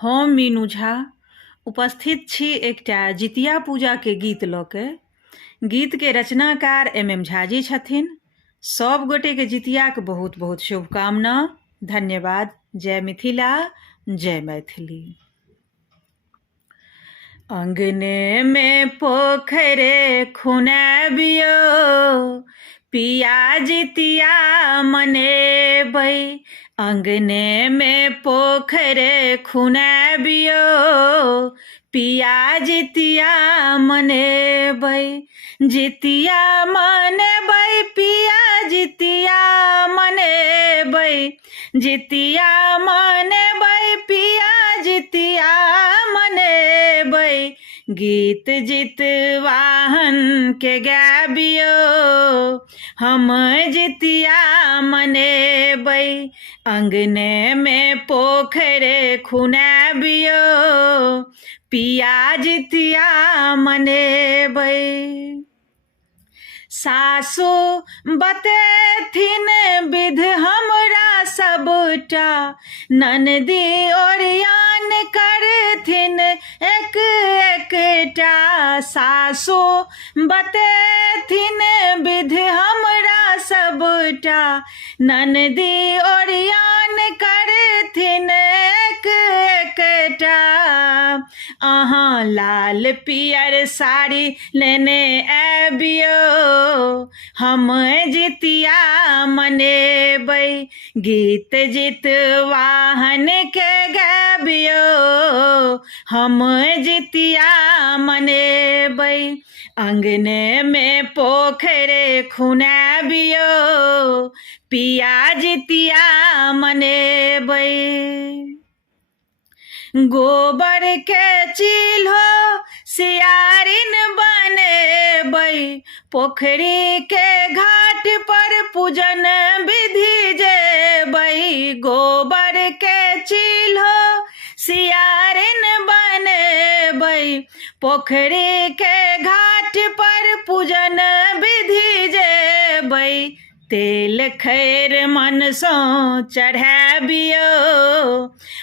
हम मीनू झा उपस्थित छी एकटा जितिया पूजाके गीत लऽ के। गीतके रचनाकार MM झा जी छथिन। सब गोटेके जितियाके बहुत बहुत शुभकामना। धन्यवाद। जय मिथिला, जय मैथिली। अंगने में पोखरे खुनाबियो, पिया जितिया मनेबै। अंगने में पोखरे खुनाबियो, पिया जितिया मनेबै। जितिया मनेबै, पिया जितिया मनेबै। जितिया मनेबै, पिया जितिया मनेबै। गीत जितवाहन के गाबियो, हम जितिया मनेबै। अंगने में पोखरे खुनाबियो, पिया जितिया मनेबै। सासु बतेथिन विध हमरा सबटा, ननदी ओरियान करथिन एक एकटा। सासु बतेथिन विध हमरा सबटा, ननदी ओरियान करथिन एक एकटा। अहाँ लाल पियर साड़ी लेने आबियो, हम जितिया मनेबै। गीत जितवाहन के गाबियो, हम जितिया मनेबै। अंगने में पोखरे खुनाबियो, पिया जितिया मनेबै। गोबर के चूल्हो सियारिन बनेबै, पोखरी के घाट पर पूजन विधि जेबै। गोबर के चूल्हो सियारिन बनेबै, पोखरी के घाट पर पूजन विधि जेबै। तेल खैर मनसँ चढ़ाबियो,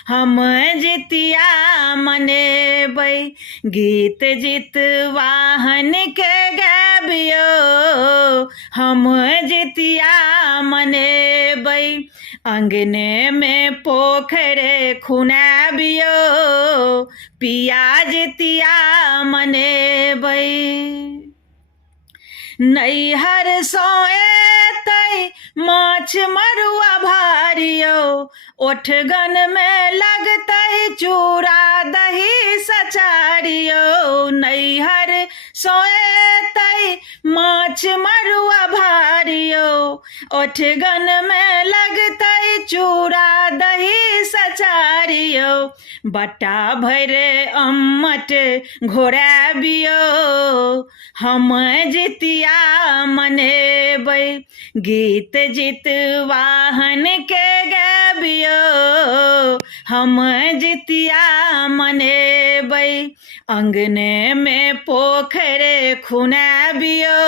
हम जितिया मनेबै। गीत जितवाहन के गाबियो, हम जितिया मनेबै। अंगने में पोखरे खुनाबियो, पिया जितिया मनेबै। नैहर सँ एतै माछ मरुआ भारियो, ओठगन में लगतै चूड़ा दही सचारियो। नैहर सँ एतै माछ मरुआ भारियो, ओठगन में लगतै चूड़ा दही सचारियो। बट्टा भरे अम्मट घोराबियो, हम जितिया मनेबै। गीत जितवाहन के गाबियो, हम जितिया मनेबै। अंगने में पोखरे खुनाबियो,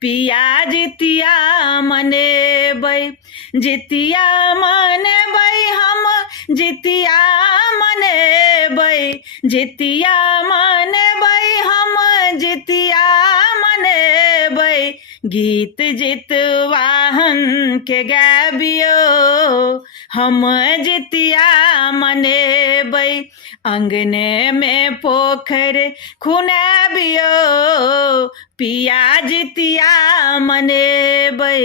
पिया जितिया मनेबै। जितिया मनेबै, हम जितिया मनेबै। जितिया मनेबै, हम जितिया मनेबै। गीत जितवाहन के गाबियो, हम जितिया मनेबै। अंगने में पोखर खुनाबियो, पिया जितिया मनेबै।